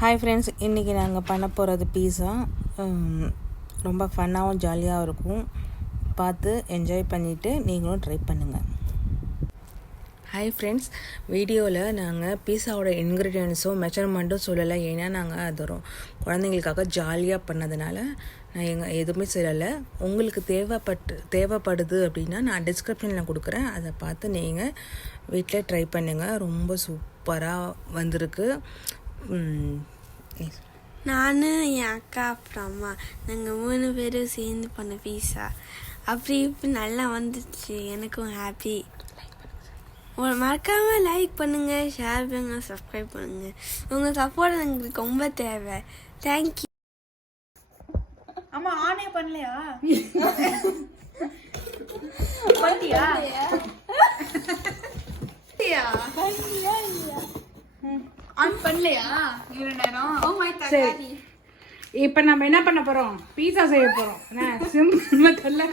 Hi friends, இன்றைக்கி நாங்கள் பண்ண போகிறது பீஸா. ரொம்ப ஃபன்னாகவும் ஜாலியாகவும் இருக்கும். பார்த்து என்ஜாய் பண்ணிவிட்டு நீங்களும் ட்ரை பண்ணுங்கள். ஹாய் ஃப்ரெண்ட்ஸ், வீடியோவில் நாங்கள் பீஸாவோட இன்க்ரீடியன்ஸும் மெஷர்மெண்ட்டும் சொல்லலை. ஏன்னா நாங்கள் அது குழந்தைங்களுக்காக ஜாலியாக பண்ணதுனால நான் எதுவுமே சொல்லலை. உங்களுக்கு தேவைப்படுது அப்படின்னா நான் டிஸ்கிரிப்ஷனில் கொடுக்குறேன். அதை பார்த்து நீங்கள் வீட்டில் ட்ரை பண்ணுங்கள். ரொம்ப சூப்பராக வந்திருக்கு. நான் என் அக்கா அப்புறம் அம்மா நாங்கள் 3 பேரும் சேர்ந்து பண்ண பீஸா அப்படி இப்படி நல்லா வந்துச்சு. எனக்கும் ஹாப்பி. மறக்காமல் லைக் பண்ணுங்கள், ஷேர் பண்ணுங்கள், சப்ஸ்கிரைப் பண்ணுங்கள். உங்கள் சப்போர்ட் எங்களுக்கு ரொம்ப தேவை. தேங்க்யூ. அம்மா ஆனே பண்ணலையா? பண்ணியா? ஆன் பண்ணலையா? இவ்வளவு நேரம். Oh my God. இப்போ நம்ம என்ன பண்ண போறோம்? பீஸா செய்ய போறோம். சிம்பிளா சொல்ல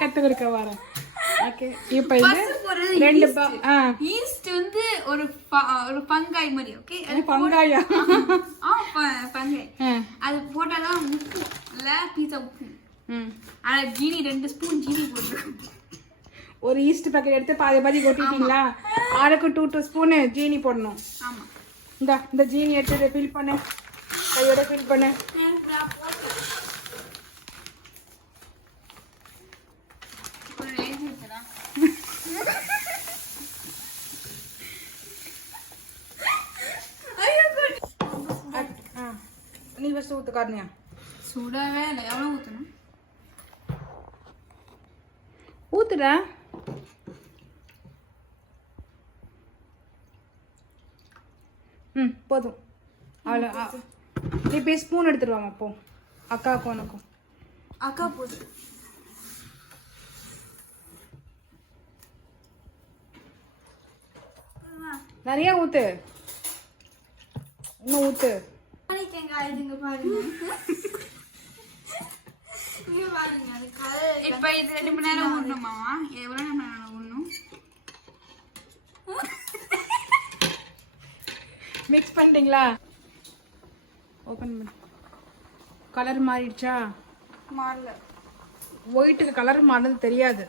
கத்துக்க வரேன். ஓகே, இப்போ இது ரெண்டு ஈஸ்ட் வந்து ஒரு பங்காய் மாதிரி. ஓகே, அது பங்காயா? பங்காய். அது போட்டாதான் உப்பு இல்ல பீஸா உப்பு. ஆனா ஜீனி 2 ஸ்பூன் ஜீனி போட்டுருக்கோம். ஒரு ஈஸ்ட் பேக்கெட் எடுத்து பாதி கொட்டிட்டீங்களா? அதுக்கு 2 ஸ்பூன் ஜீனி போடணும். ஆமா, இந்த ஜீனி எடுத்து ஃபில் பண்ணு, கையோட ஃபில் பண்ணு. நீ ஃபர்ஸ்ட் ஊத்து காரணியா? சுடவே இல்லை. எவ்வளவு ஊத்தணும்? ஊத்துடா. போதும். அவ்வளோ. நீ போய் ஸ்பூன் எடுத்துருவாங்க. அப்போ அக்காவுக்கும் உனக்கும். அக்கா போது நிறைய ஊத்து. இன்னும் ஊத்து. இதுங்க பாருங்க. இப்ப இது 2 மணி நேரம் ஊறணுமா? எவ்வளவு நேரம் ஊறணும்? மிக்ஸ் பண்ணிட்டீங்களா? ஓப்பன் பண்ணு. கலர் மாறிடுச்சா? மாறல. ஒயிட்டுக்கு கலர் மாறினது தெரியாது.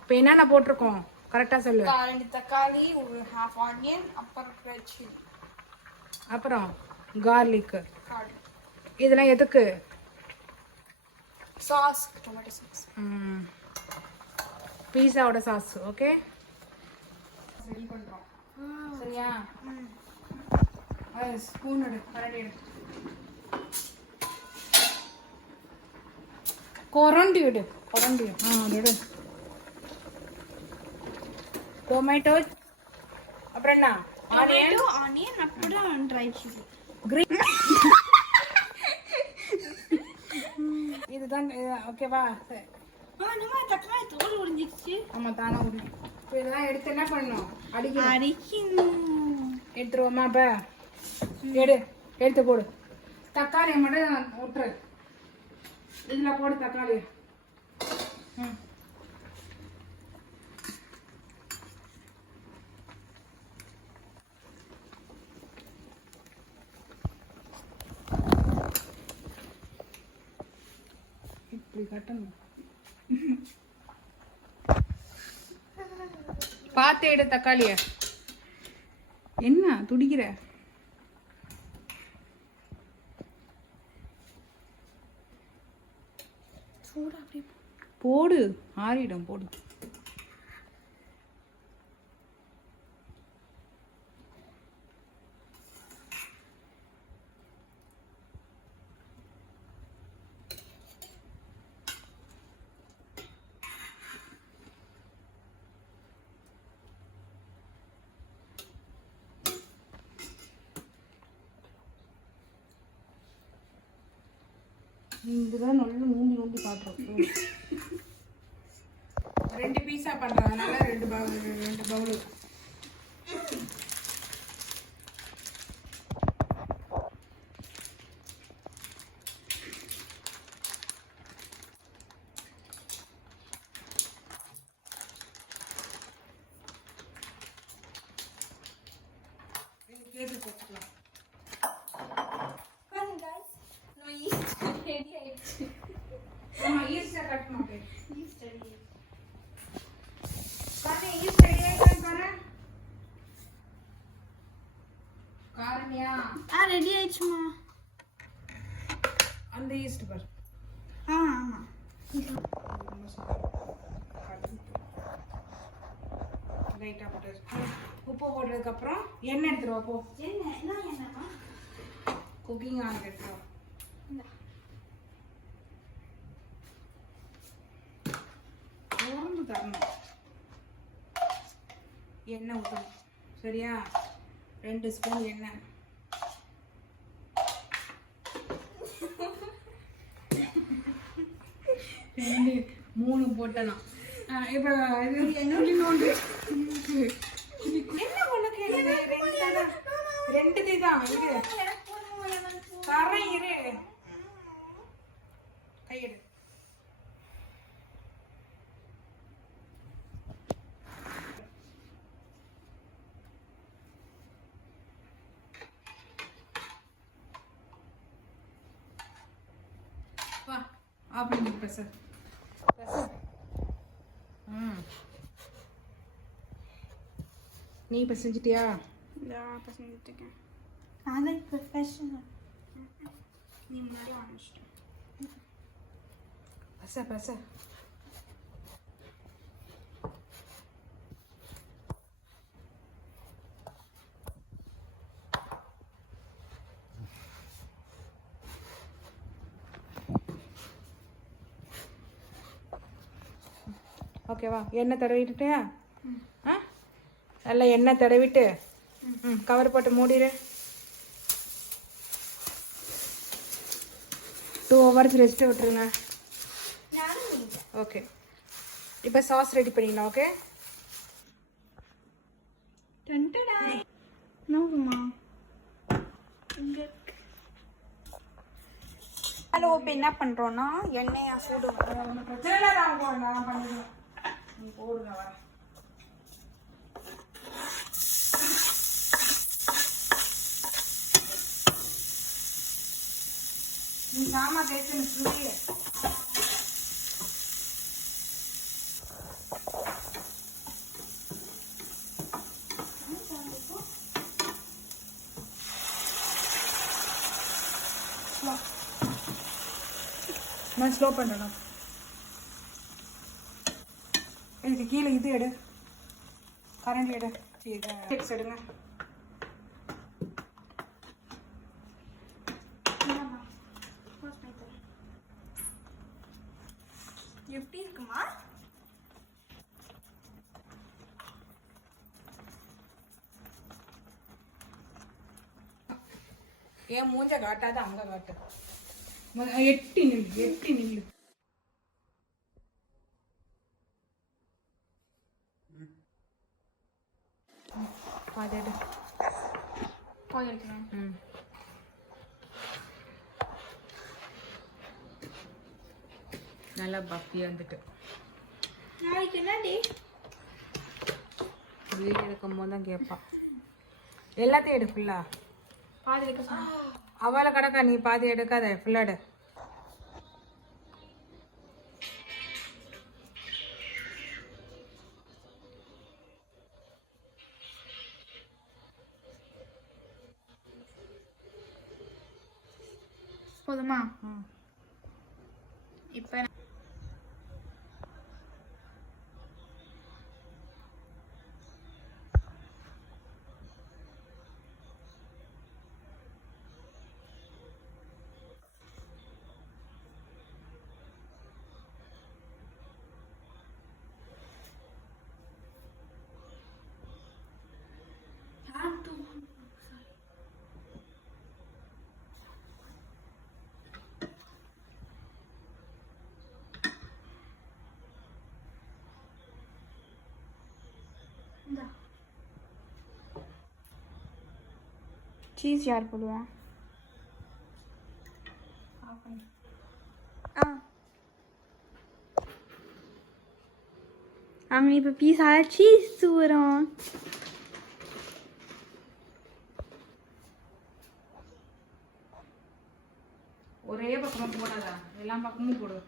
இப்போ என்னென்ன போட்டிருக்கோம் கரெக்டாக சொல்லு. 2 தக்காளி, ஒரு ஹாஃப் ஆனியன், அப்புறம் ரெட் சில்லி, அப்புறம் கார்லிக்கு. இதெல்லாம் எதுக்கு? Sauce, tomato sauce. பீஸாவோட சாஸ். ஓகே, ரெடி பண்ணுறோம். சரியா? ஸ்பூன் எடு, கரண்டி எடு. கொரண்டி எடு. எடு. டொமேட்டோ, அப்புறம் என்ன? ஆனியன், அப்புறம் ட்ரை சில்லி. கிரீன். இதுதான். ஓகேவா? தக்காளி தோல் உறிஞ்சிச்சு. ஆமா, தானே உரியும். இப்போ இதெல்லாம் எடுத்து என்ன பண்ணணும்? அடிக்கணும். எடுத்துருவோமா? இப்போ எடுத்து போடு. தக்காளியை மட்டும் விட்டுரு. இதில் போடு தக்காளி. இப்படி கட்டணும். பார்த்து எடு தக்காளிய. என்ன துடிக்கிற? போடு, ஆறிடும். போடு. இதுதான் நல்ல நூண்டி காட்டுறோம். 2 பீஸா பண்றதுனால 2 பவுல். கேட்டு போட்டுக்கலாம். ஆரணியா ரெடி ஆயிடுச்சுமா. அந்த ஈஸ்ட் பார். ஆமா. லைட்டாக போட்டு உப்பு போட்டதுக்கப்புறம் எண்ணெய் எடுத்துருவா போ. என்னம்மா? Cooking oil எடுத்துருவா. உரம்பு தரணும். எண்ணெய் ஊற்றணும். சரியா? 2 ஸ்பூன் எண்ணெய். ரெண்டு 3 போட்டலாம். இப்போ இது என்னோட நோண்டு என்ன பண்ண கேளுங்க. 2 தான் இது தரேன். இரு கையெடு. வா அப்படி சார். நீ இப்போ செஞ்சிட்டியா? இப்போ செஞ்சுட்டுருக்கேன். நான் ப்ரொஃபஷனல். நீ முன்னாடி வாங்கிச்சிட்டேன். பச ஓகேவா? எண்ணெய் தடவிட்டுட்டியா? ஆ நல்லா எண்ணெய் தடவிட்டு கவர் போட்டு மூடிடு. 2 hours ரெஸ்ட்டு விட்டுருங்க. ஓகே, இப்போ சாஸ் ரெடி பண்ணிடலாம். ஓகே, நோக்குமா ஹலோ. இப்போ என்ன பண்ணுறோன்னா எண்ணெயை சூடு பிரச்சனை இல்லை. நான் பண்ணிடுவேன். நீ போடுங்க வரேன். நீ சாமா தேய்ச்சு சுருளி. நான் ஸ்லோ பண்ணுறேன். இதுக்கு கீழே இது எடு, கரண்ட் எடு, டிப்ஸ் எடுங்க. எப்படி இருக்குமா? ஏன் மூஞ்ச காட்டாத, அங்க காட்டு. எட்டி நில்லு. பாதி எடு. பால் எடுக்கிறேன். நல்லா பஃபி வந்துட்டு. நாளைக்கு என்னடி வீடு எடுக்கும் போது தான் கேட்பான். எல்லாத்தையும் எடு ஃபுல்லா. பால் எடுக்க சொன்னா அவளை கிடக்கா, நீ பாதி எடுக்காத, ஃபுல்லா எடு. போதுமா? இப்போ சீஸ் யார் போடுவா? அங்கே இப்போ பீஸா சீஸ் தூரம். ஒரே பக்கமா போடாதா, எல்லா பக்கமும் போடு.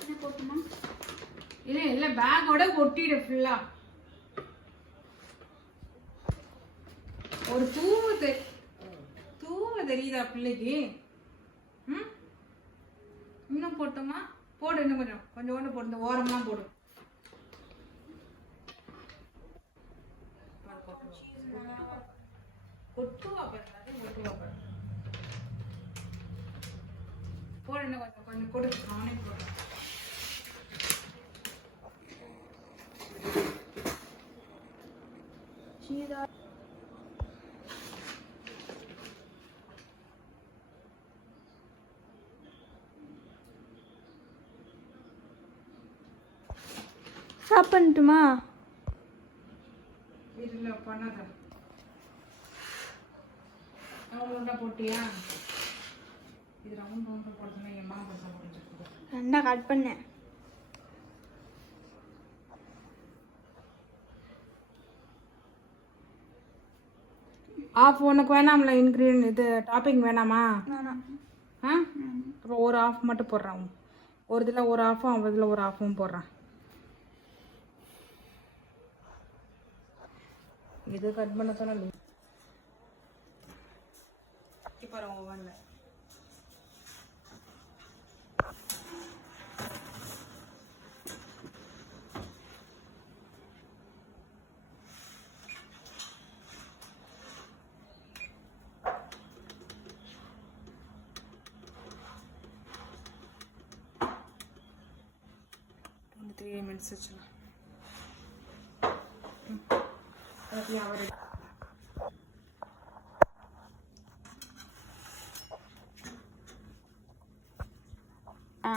என்ன போட்டுமா? இல்லை இல்லை பேக்கோட ஒட்டிடு ஃபுல்லா. ஒரு தூவு தெரியுதா பிள்ளைக்கு? ம், இன்னும் போட்டோமா? போடு, இன்னும் கொஞ்சம் கொண்டு போடு, இந்த ஓரம்லாம் போடு. ஒட்டுவா பாரு, போடு, இன்னும் கொஞ்சம் கொடு, நானே போடுறேன். ஸ்டாப் பண்ணட்டுமா? இல்லை பண்ணாத. ரவுண்டா போட்டியா? இது ரவுண்டா போடுறதுன்னா என் மாமா போட்டு ரெண்டா கட் பண்ணேன். ஆஃப் உனக்கு வேணாம்ல இன்க்ரீடியன்ட் இது டாப்பிங் வேணாமா? வேணாம். ஆ, அப்புறம் ஒரு ஆஃப் மட்டும் போடுறான். ஒரு இதில் ஒரு ஆஃபும் அவன் இதில் ஒரு ஆஃபும் போடுறான். இது கட் பண்ண சொன்ன இப்போ ஓவனில் ஒரு 3 minutes வச்சுலாம். ஆ